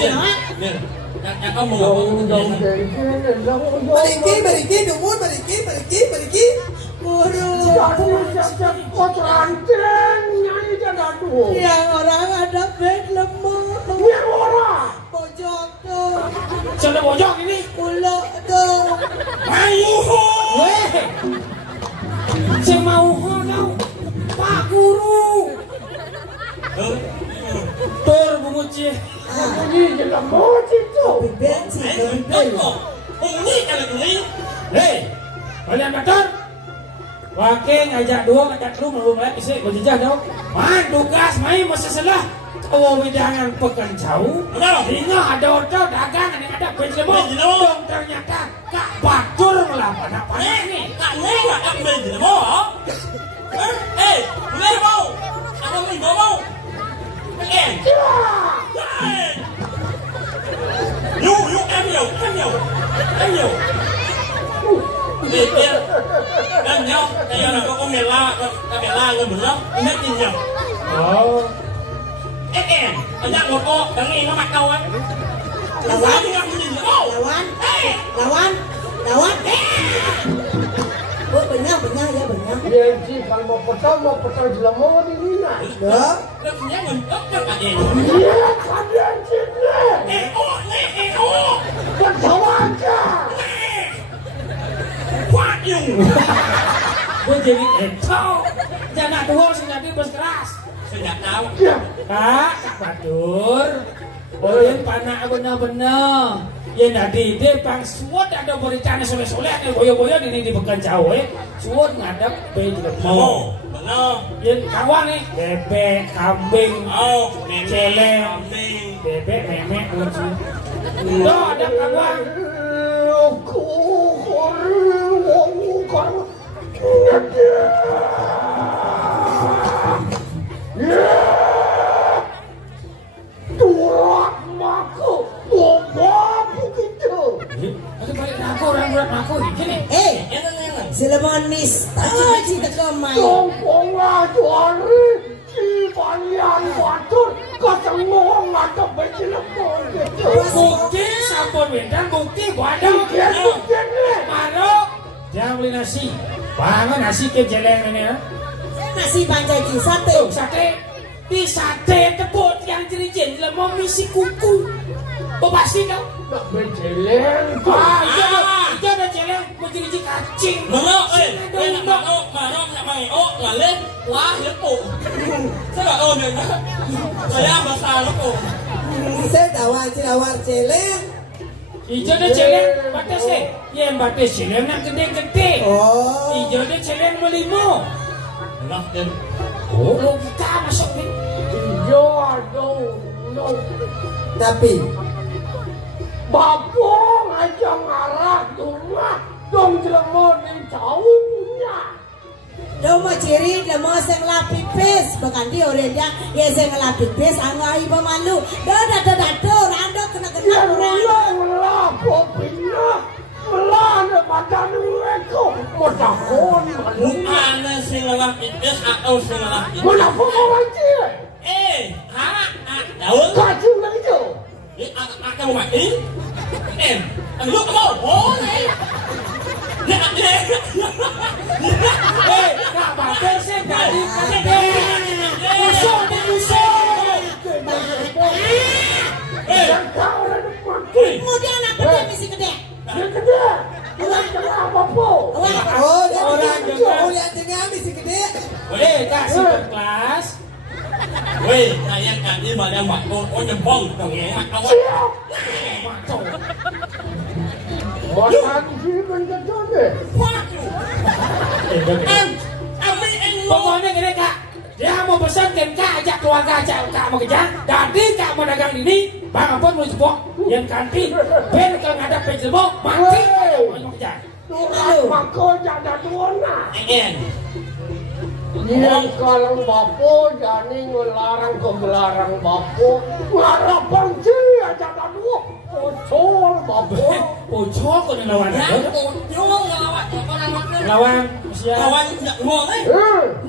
Yang kamu ngomong bariki dumur bariki guru Kotranceng nyanyi jangan dulu. yang orang ada bed lemah Yang orang pojok tuh sudah bojok ini. ulok tuh Ayo, weh mau kau Pak Guru. Tur bunguci. Ini jelas moci tuh. bensin Hei, kalian betul? Wake ngajak dua ngajak lu belum mulai isi berjejah dong. Man tugas main masa salah. Oh widangan pekan jauh. Ini ada hotel dagang ada benjelmo. Dong ternyata Kak Batur melawan apa ini? Kak Neng ada benjelmo? Benjelmo. Ada benjelmo? Em. You em nhiều. Em nhau, đây là có mẹ la người mình lắm, nhất nhìn nhầm. Em, ở dạng một cô, đáng nghe nó mặt đâu ấy. Là quán, nhìn nữa đâu? Là quán. Bình nhau. Dia sih kalau mau petang jelas mau di mana? Được. Nó nhớ mình ớt cho cả nhà. Dia kalian sini. Petang aja. Quá dùng. Gue jadi eco. Jangan dua senjata bos keras. Sejak tahu. Kak Batur. Boleh panah bener-bener. Ya nanti dia bang suat ada berencana soleh-soleh ada boyo-boyo ini di pekan jauh suat ngadap be juga mau. Benar. Ya kawan nih bebek, kambing, celeng, bebek, memek, belum sih. Tuh ada kawan. Turak maku, bobo begitu. Ada balik aku orang berat maku ini. Cilemon Mister Cita Kemai Tongkonga juari Cipanian Batur ketemu ngadep Cilemon. Bukti sampun wedang bukti badang. Bukti nih. Maro. Jangan beli nasi. Bangun nasi ke jeleng ini ya. nasi panjagi sate Di sate tepuk yang jerijin lemong misi kuku. Pasti kau nak berjeleng. Iya ada jeleng berjerijin kacing. Mano, mano nak main ngalen wah lepo. Saya tak dia. Saya bahasa lepo. Saya tawar jeleng. Ijo ada jeleng batas yang batas jeleng nak gede-gede. Ijo ada jeleng melimo. Lah dan logika masuk ni. Ijo no. Tapi Bapong aja ngarah rumah dong jelemon yang jauhnya. Lomo ciri lomo sing lapi pes bahkan dia orangnya ya sing lapi pes angai pemalu. Dado rando kena Melah kopinya melah badan mereka modakon ana sing lapi pes atau sing lapi. Melah orang cie. Daun Kacung begitu. Kamu mati? Lu kamu? Nih. Kak Bater sih dari musuh. Kemudian apa dia misi gede? Orang apa po? Orang lihat dengan misi gede. Kasih kelas. Weh, saya tadi pada waktu nyembong dong ya. Orang sih bencana deh. Pokoknya gini Kak, dia mau pesan dan Kak ajak keluarga Kak mau kerja. Jadi Kak mau dagang ini, Bang Ampun mau jebok yang kanti. Ben kalau ngadap penjelmo mati mau kerja. Maka jangan tuana. Yang kalau bapo jadi ngelarang kebelarang bapo ngarap bangci aja dulu pocol bapo pocol kau lawan lawan siapa Lawan nggak ngomong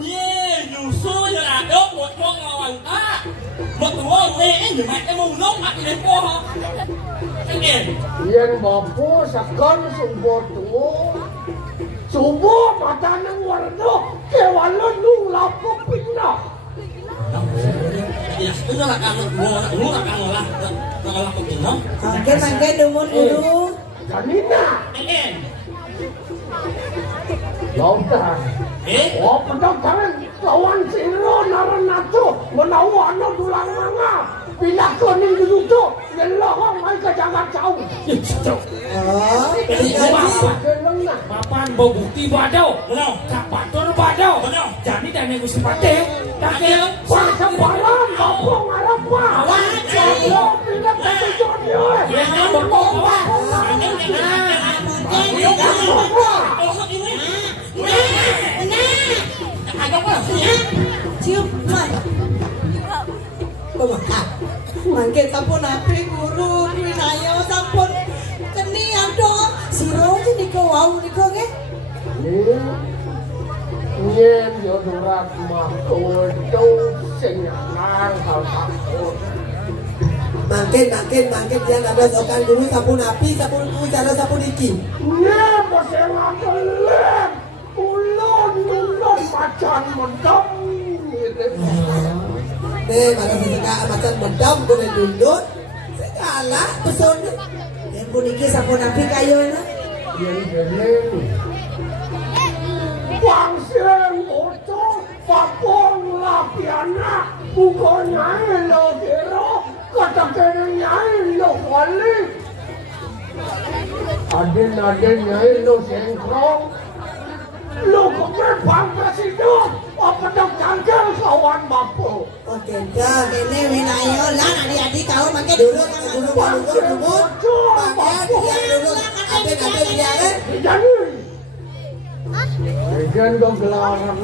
Ye, justru yang ada pocong lawan tak. một tuổi nghe em được mày em mù lông mặt đến cô hả anh em Yen bapo sakon subo mata nang warno kewalan nung lapo pinna. Ya, itu lah kan lu lah kan lah aku pinno. Oke, mangke dumun guru. Janina. Anh Lautan. Oh, pendaftaran lawan siro naranato menawan no dulang manga. Bila kuning dulu tu, yelah mai ke jangan jauh. Oh, Papan bawa bukti badau, kak batur badau, jadi dan yang gusi pateh, tak kira Kuasa balam, bapong arapa. Kalau bila kata jodoh, cium man. Pemakak. Mangke sampun api guru Winayo sampun kenian dong. Siro aja niko wau niko nge. Nyen yo durat makul tu senang hal takut. Mangkin yang ada sokan dulu sampun api, sampun cara sampun iki. Nyen pasang akelem, ulon macan mendam. Mana bisa macan mendam kena dundut. Segala peson. Yang puniki sampun api kayo na. Yen geleng. Wangsen bocor, papong lapiana, bukannya lo kira, kata kenanya lo wali. Adin lo sengkrong, lo kepepang presiden, apa dong jangkel kawan bapu. Oke, dah ini Winayo lah adik-adik kau mangke dulu Dulu. Ada dia kan? Jadi. Jangan dong gelaran.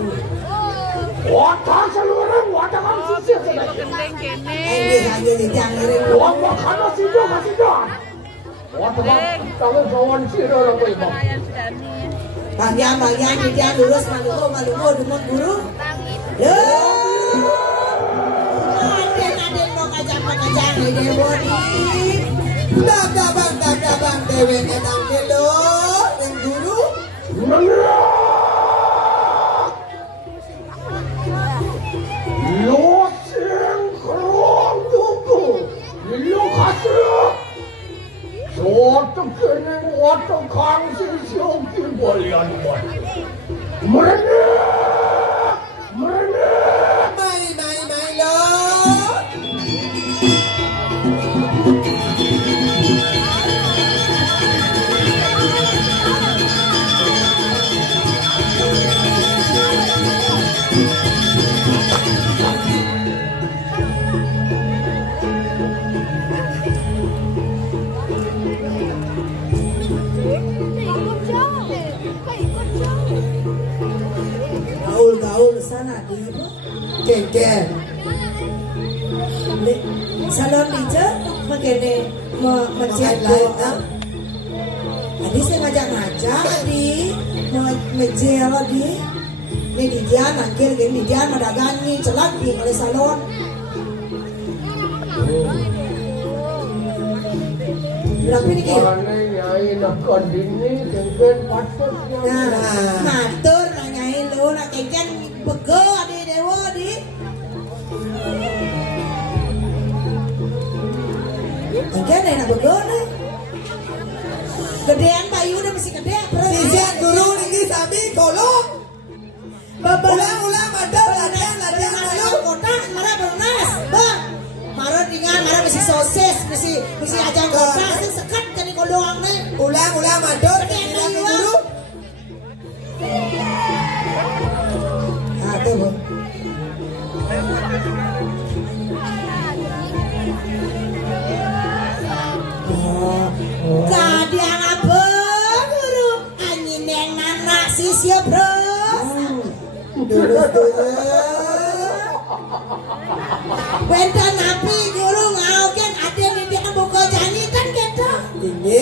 Wadah seluruh wadah kan sisir sedang. Ini hanya di jangan. Wah makanan sido masih dah. Wadah kan kalau kawan sido orang baik. Bagian di dia lurus maluku dumun guru. Yo. Aden mau ngajak nih dewo di. Bang dewe enang kilo yang guru. Lo sengkrong tuku, lo kasih. Suatu kene waktu kangsi sioki bolian buat. Mereka. Mai lo. Gaul sana di Ken. salon dije makene macet doa. Adi saya ngajak adi ngejel adi. Ini dijan angkir gini dijan madagani celak di oleh salon. Berapa ini gitu? Nyai nakon dini dengan patut matur nyai lu nak kencan bego adi dewa di. Kencan enak bego nih. Gedean bayu udah mesti gede. Sisian dulu ini sabi kolong. Ulang ada latihan malu. Kota marah bernas. Bang. Marah dengan marah mesti sosis, mesti ajang kota sekat jadi kolong nih. Ulang mador Gedean dulu. dulu. Ah, tuh, Bu. Jadi apa guru anjing yang anak sisya bro. Dulu. Benta napi guru ngau kan ada di dia buka janji kan kita. Ini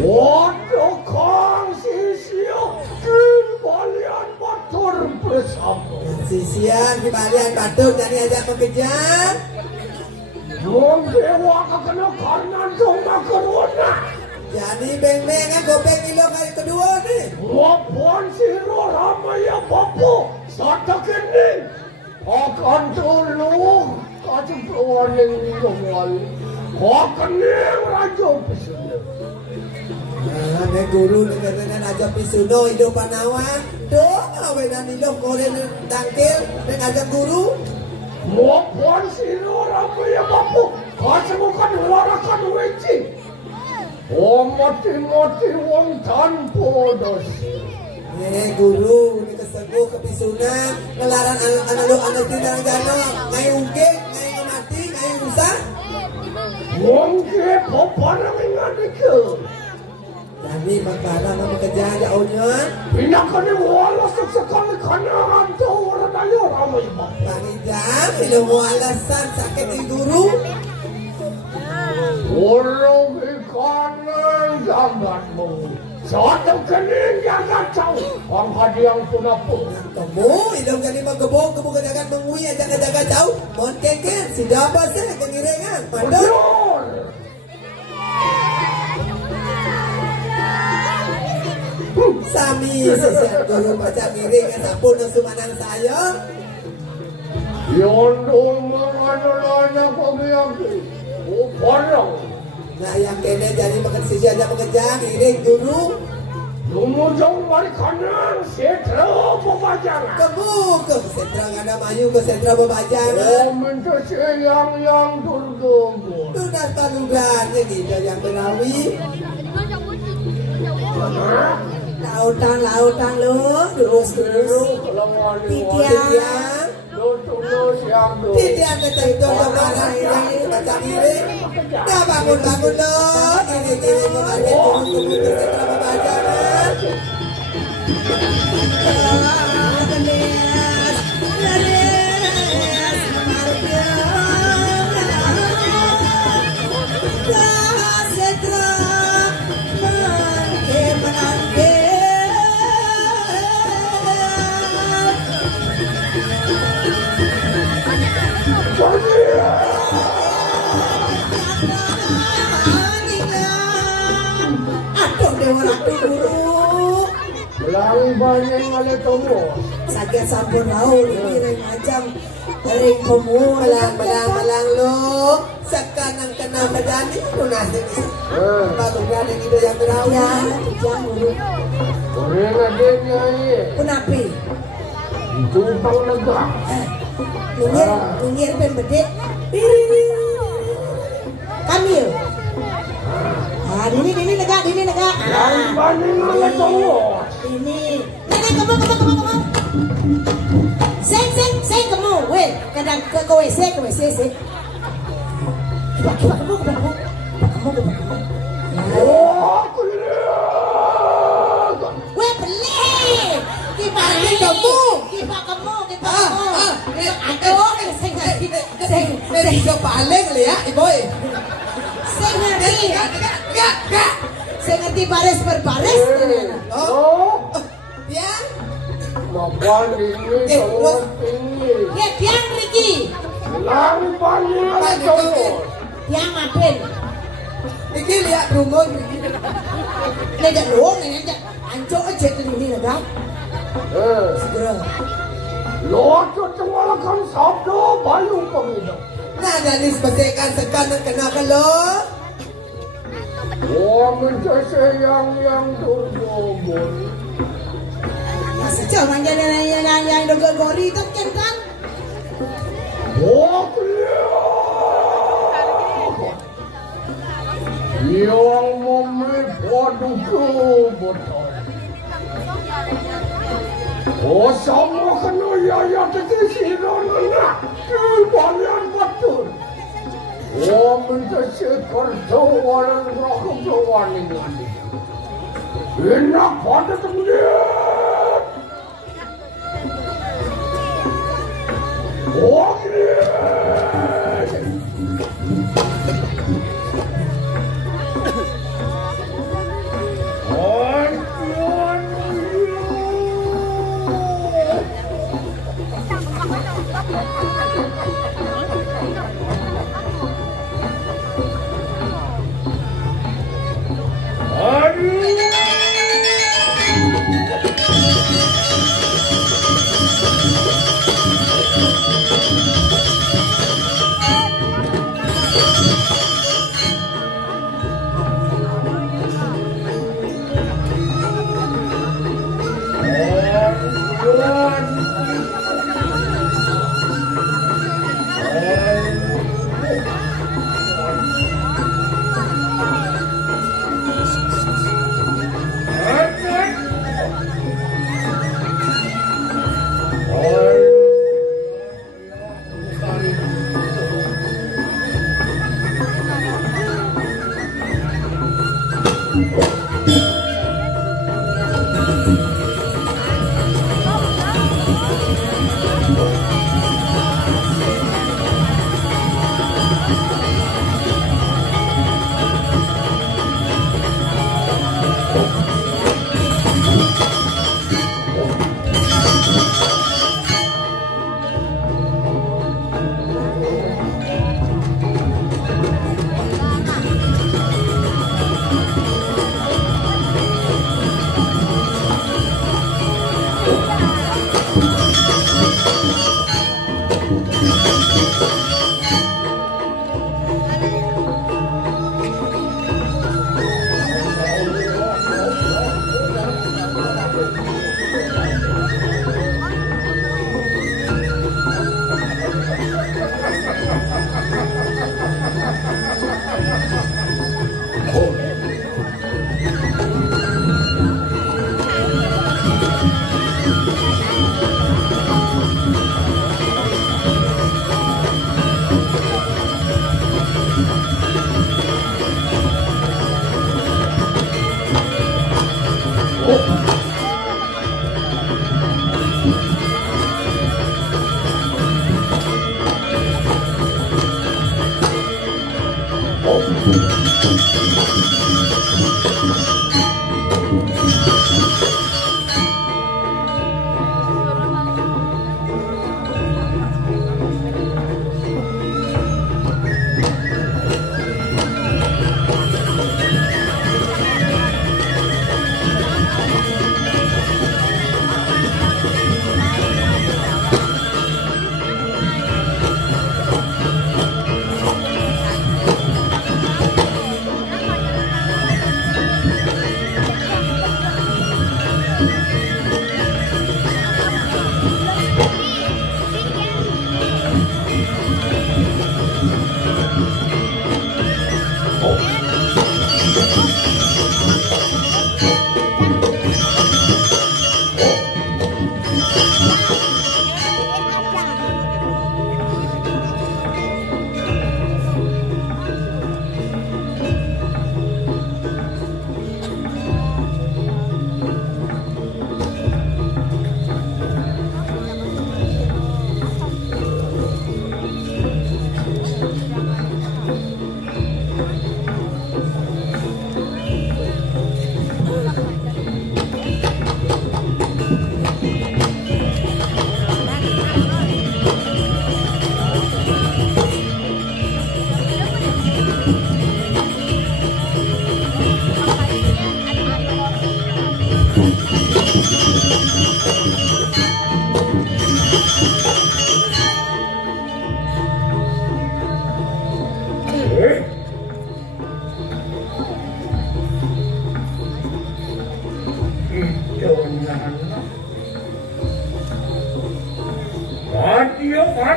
Waduh kong sisio kin balian balian batuk jadi ajak mengejar. Dong dewa kena karena dong makarona. Jadi beng-beng kan gopeng kilo kali kedua nih. Wapun siro ramaya papu sata kening. Akan tolong kasih perwaning kembali. Akan yang raja pesuno. Nah, nek guru dengan aja pisuno hidup panawan. Doh, awenan hidup koren dangkil dengan aja guru. Wapun siro ramaya papu kasih bukan larakan weci. Mati-mati wong tanpa dosa. Guru ini kesepuh kepisunan ngelaran anak tindak jana ngai ungke ngai mati ngai rusak. Wong ke popana mengadike. Jadi makana nama kerja aja onyan. Pinakane wala sekali kana rantau orang ayo ramai bang. Bani jam ilmu alasan sakit di guru. Orang ikanan jagatmu. Satu kening jagat cau. Orang hadiang pun apa? Kamu hidup jadi menggebok kamu kejagat mengui jaga-jaga jauh. Mon keken si dapat saya kengirengan. Mandor. Sami sesian guru baca miring yang sampun dan sumanang saya. Yondong menganalanya pemiaki. Parang. Nah yang kene jadi makan sejajar mengejar miring guru. Lumujong mari kanan setra pembajaran. Kamu ke sentra ada mayu ke sentra pembajaran. Minta yang turgogo. Tunas panudan ini yang berawi. Lautan lo terus titian titian ketentu kemana ini baca diri dah bangun lo ini mengajar turun ke sentra pembajaran. Lang banyak oleh tomo. Sakit sampun laut ini ring macam ring pemulang belang lo sekarang kena medani lunas ini. Baru berani itu yang berawal. Ya, jangan dulu. Orang adanya ini. Kenapa? Tumpang negara. Nungir pen bedek. Kamil. Ah, ini negak. Lang banyak oleh tomo. Ini. Nenek kamu. Seng kamu. Weh, kadang ke WC. Kipak kamu. Oh, kelihatan. Weh, beli. Kipak kamu. Aduh, seng kepaleng ya, ibu. Seng ngerti baris berbaris. Oh, Ya. mapan ini tomo tinggi. Ya, tiang Riki. Lang banyak oleh tomo. Tiang mapen. Iki lihat rungun. Này đã lố này anh chỗ chết cái gì là gấp. Segera. Lo cho tengalakan sabdo bayu pemilu. Nah jadi sebetulnya sekarang kenapa lo? Oh, mencari yang turgobon. Masih jangan yang dogori itu kan? Oh, kelihatan. Yang memipadu ke botol. Oh, sama kena yaya tekisiran anak. Kebalian betul. Oh, mencari kerjaan rakyat ini. Enak pada teman. Oh,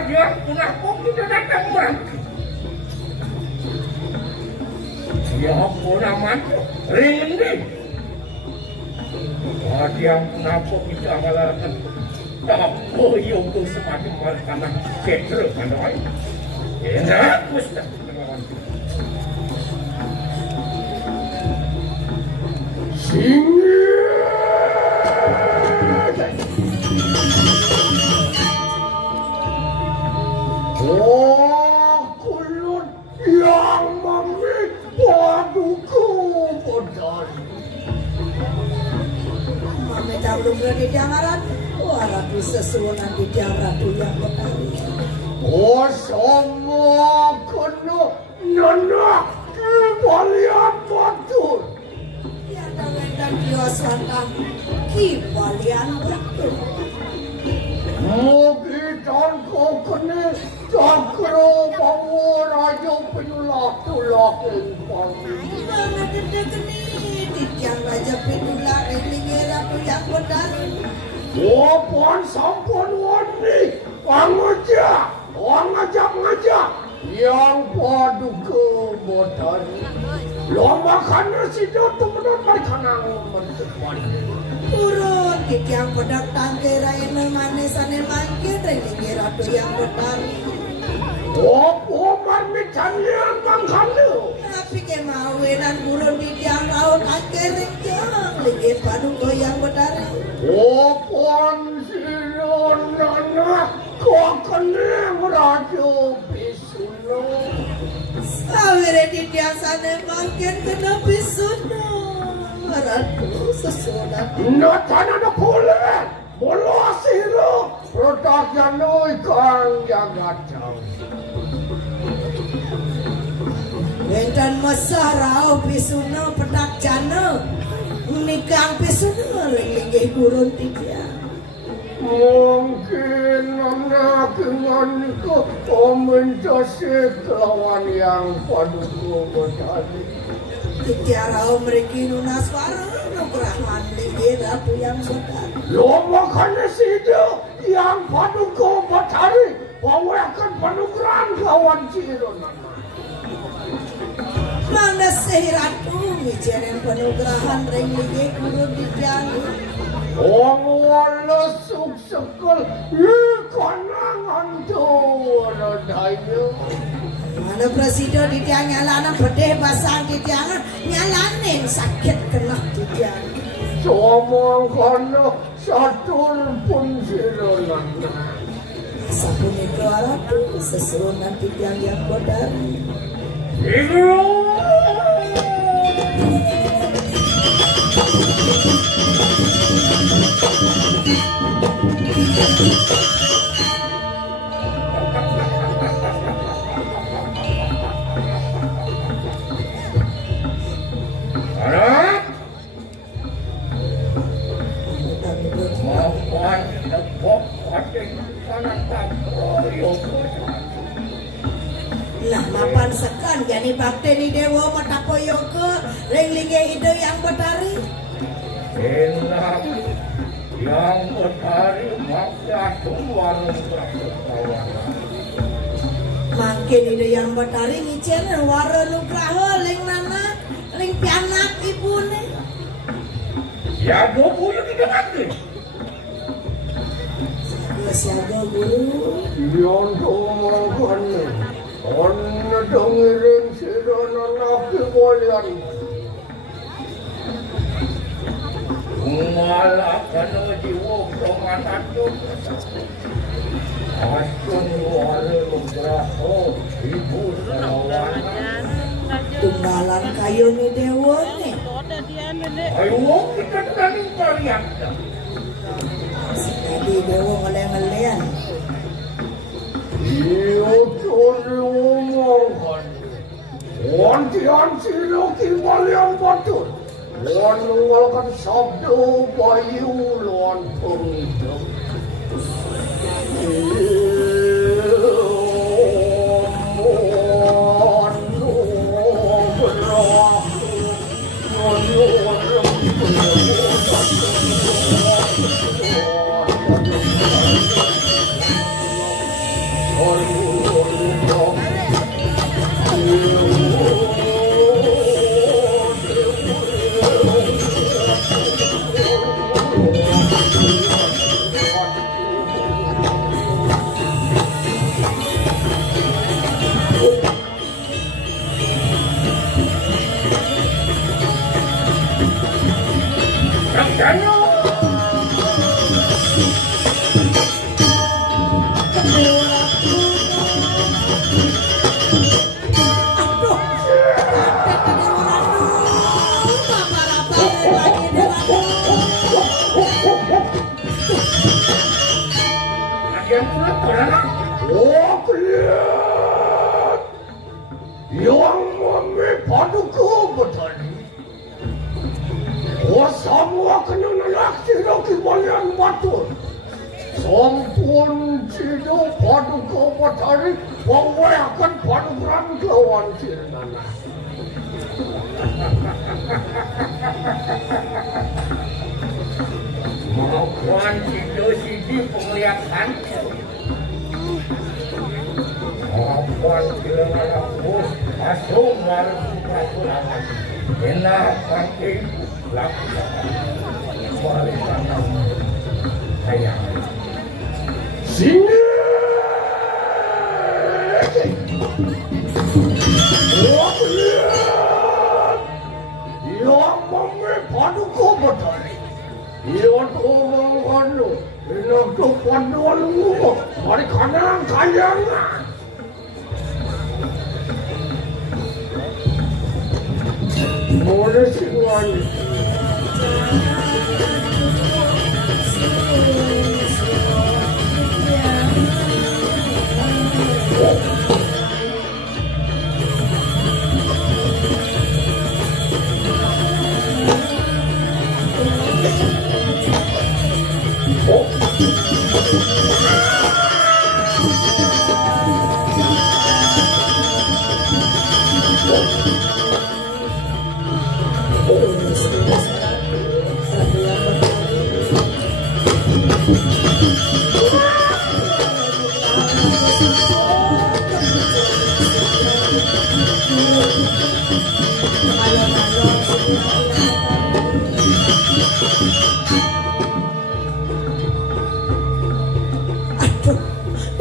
Dia kenapa kita datang lagi? Siapa namanya? Ringdi. Dia kenapa kita malahan? Apa yang tu semakin malahan keter pandai? Enak Ustaz. Sini. Oh, kulun yang memipaduku bodoh. Mami belum berani diamaran. Wah, ratu sesuatu nanti dia ratu yang petani. Oh, semua kena nana kibalian betul. Ya, dan dia selatan kibalian betul. Mugitan kau kena cakra bawa raja penyulah tulah kembali. Mana gede keni? Tiang raja penyulah ini ratu yang benar. Wapan sampun wani, ngajak yang paduka botan. Lomba kana sido temenan kanang mentepan. Turun tiang pedak tangkira ini manisane mangkir ini ratu yang benar. Opo marmitan yang bangkanu. Tapi kemawinan burun di tiang laut ereng jang lagi paduka yang betari. Opon silonana kok keneng rajo Bisuno. Sawire di tiasane mangken kena Bisuno. Ratu sesunat. Natana na boleh. Bolo asiro protagyano ikang jagatang. Wentan mesah rau Bisuno petak jana. Nikang Bisuno ring-ring gurun tiga. Mungkin anak dengan ko omentasi lawan yang paduku bertani. Tiara mereka nunas para nugrahan lagi ratu yang besar. Lo makanya sido yang paduku bertani bawakan padukuran kawan cironan. Mana sehiratu mikirin penugrahan ring lagi guru di jalan. Wala suksekal ikanangan tuh daya. Mana presiden di tiang nyalanan pedih basah di tiang nyalanin sakit kena di tiang. Somong kono satur pun sirolan. Sabun itu aratu sesurunan di tiang yang kodar. Nah, mapan sekan jadi bakteri dewa mata koyoke ring-ringe ide yang betari. Enak yang berhari maksa warung kawan. Makin ide yang betari ngicen warung nugraha ling nana ling pianak ibune. Ya go punya kita mati. Siaga guru. Yang domakan. On dengerin sironan laki bolian. Malah kena jiwa kemanat juga. Asun wale lugraho ibu sarawana. Tunggalan kayu ni dewa ni. Ayo kita tadi kalian. Sekali dewa ngeleng-ngelean. Iyo curi umongkan. Wantian siloki balian batul. Wan nunggalkan sabdo bayu luan penghidup. Yang paduku bertani. Semua kena lelaki lagi balian batul. Sampun cido paduku bertani. Bawakan padukuran kawan cirnana. Maafkan cido sidi penglihatan. Maafkan cilana lapus. Masuk warung kekurangan. Enak pakai lakukan. Balik tanam. Sayang. Sini. Yang mami paduka badari. Yang umangkanu. Yang tu paduan lupa. Mari kanang kayangan. Boleh siwan.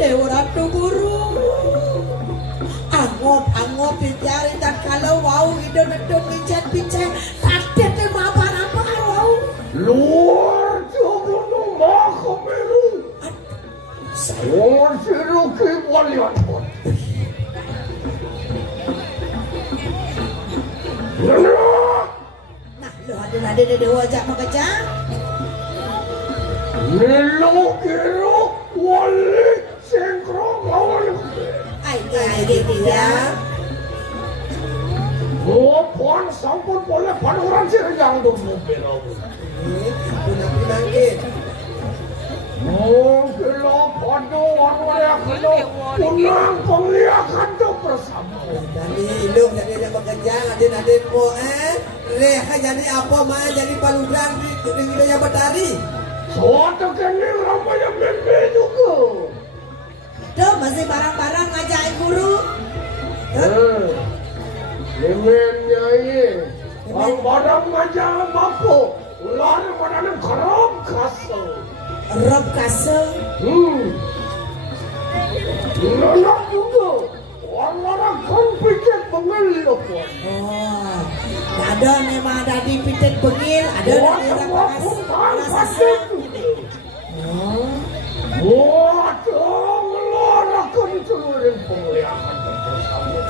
Dewa Ratu Guru angop dicari dan kalau wau hidung pincet kaget teh mabar-mabar wau Luar jogono maha meru. Luar siru kibalian pun. nah lo ada dewa ajak makajang Nilo kiro wali sengkro kawan. ai dia Puan sampun boleh panuran yang dulu berau. Pinang ke. Gila padu warna kena punang pengliakan tu bersama. Jadi ilung jadi dia bekerjaan aden mo reha jadi apa mah jadi paluran di hidupnya badari. Suatu kini ramai yang mimpi juga. tuh masih barang-barang ngajak guru Limennya ini, ang barang aja mampu, ular badan kerap kasar. rob kasel Lenak juga, orang kan pikir pengeluh pun. oh ada memang ada di pitet bengil ada di daerah Kasih. Waduh, ngelarakan seluruh penglihatan bersama.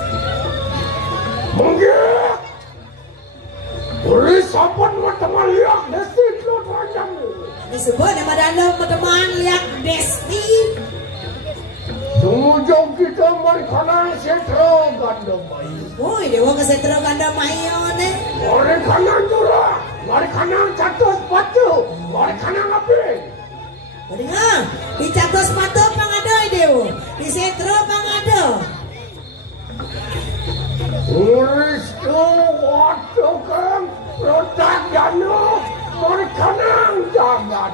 Mungkin beri sahabat teman lihat desi lo panjang. disebut nama dalam teman lihat Desti Tunggu kita mari kanan setro gandam bayi. woi dewa kesetro ganda mayo ne Mari kanan jurah, mari kanan catus batu, mari kanan api. Dengar, di catos mata pangado dewa di setro pangado Tulis tu waktu kan letak jana, mari kanan jangan.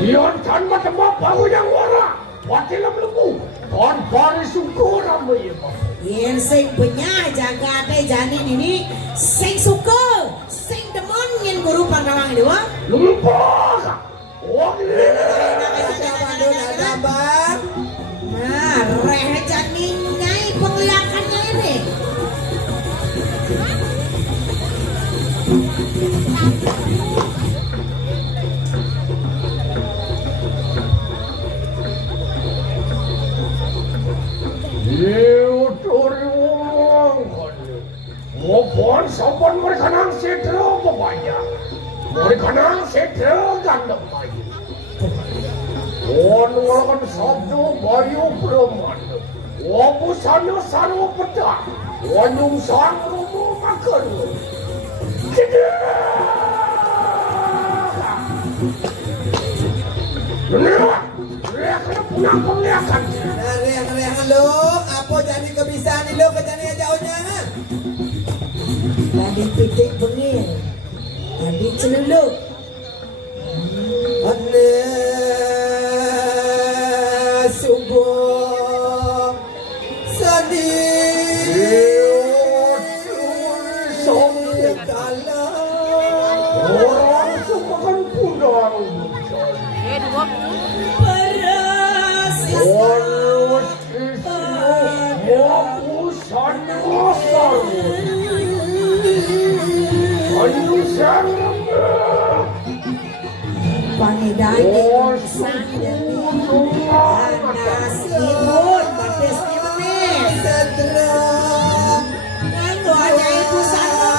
Ion kan macam apa yang wara, wakilam lembu, kon pari syukur ramai. yen sing benyah jaga teh janin ini sing suka sing demen yen guru pangawang dewa Lupa, wah ini. Ada bang. nah reh janin nyai penglihatannya ini Mohon sahabat mereka nang setro babaya, mereka nang setro gandam bayi. Mohon walaupun sabdo bayu berman, wabu sana sarwa peta, wanyung sarwa makan. Benar, mereka punya penglihakan. Reha lo, apa jadi kebiasaan lo kejadian jauhnya? tadi pitik bengil tadi celeluk Ane subuh sedih kala Orang sukakan pulang. beras Walau istri Ayo sana. Pangidani sang jadi nasi pun badesnya manis. Sadra. Kan doanya ibu sana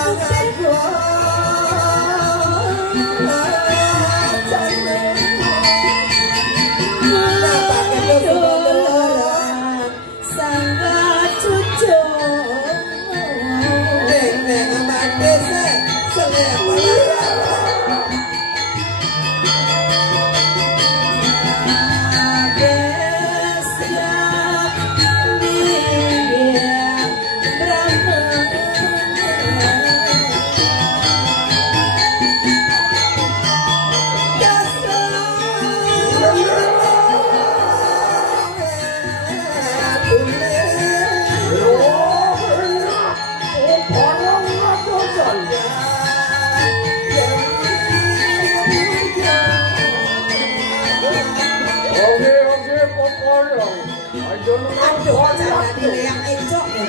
yang encok ya.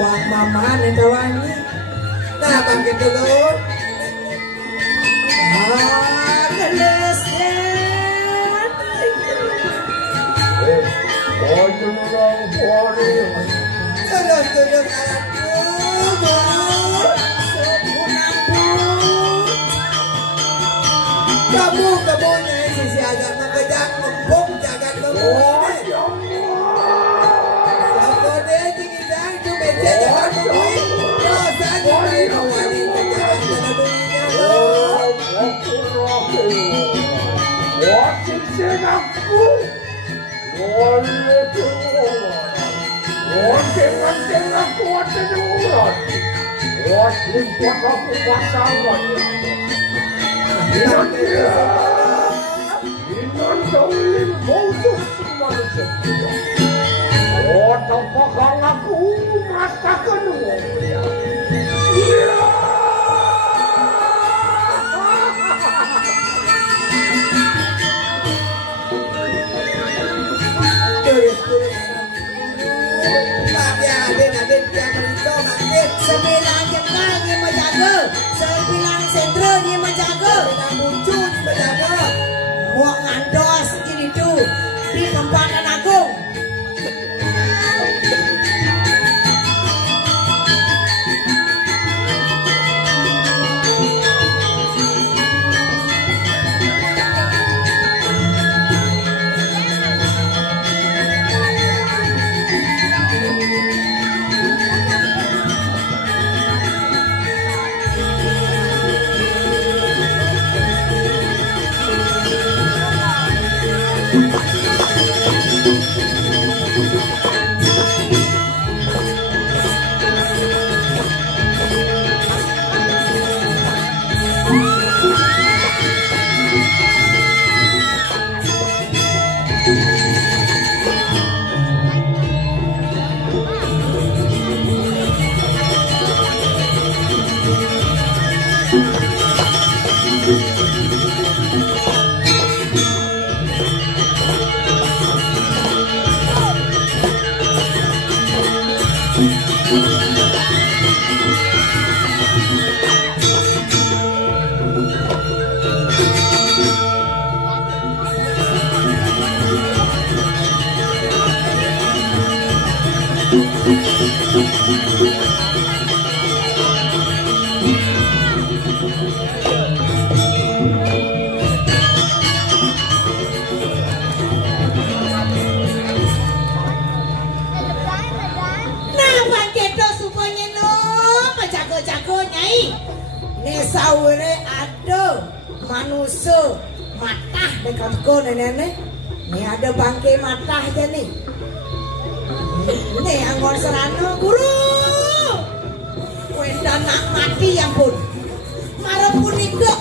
Wah mama nih kawan. Nah pakai telur. Telur kamu sisi agak mengejar membong jangan mengulit. Kalau dia tinggal itu meja jangan mengulit. Dosa jadi wanita jangan menemuinya. Sembilan jengkal dia menjaga, sembilan sentral dia menjaga, dengan muncul dia menjaga. Muak ngandos ini tuh di Kembangan Agung. Saure ada manusia matah dekat ko nenek. Nih ada bangke matah aja nih. Nih anggon serano guru. Wenda nak mati ya pun. Marah pun ikut.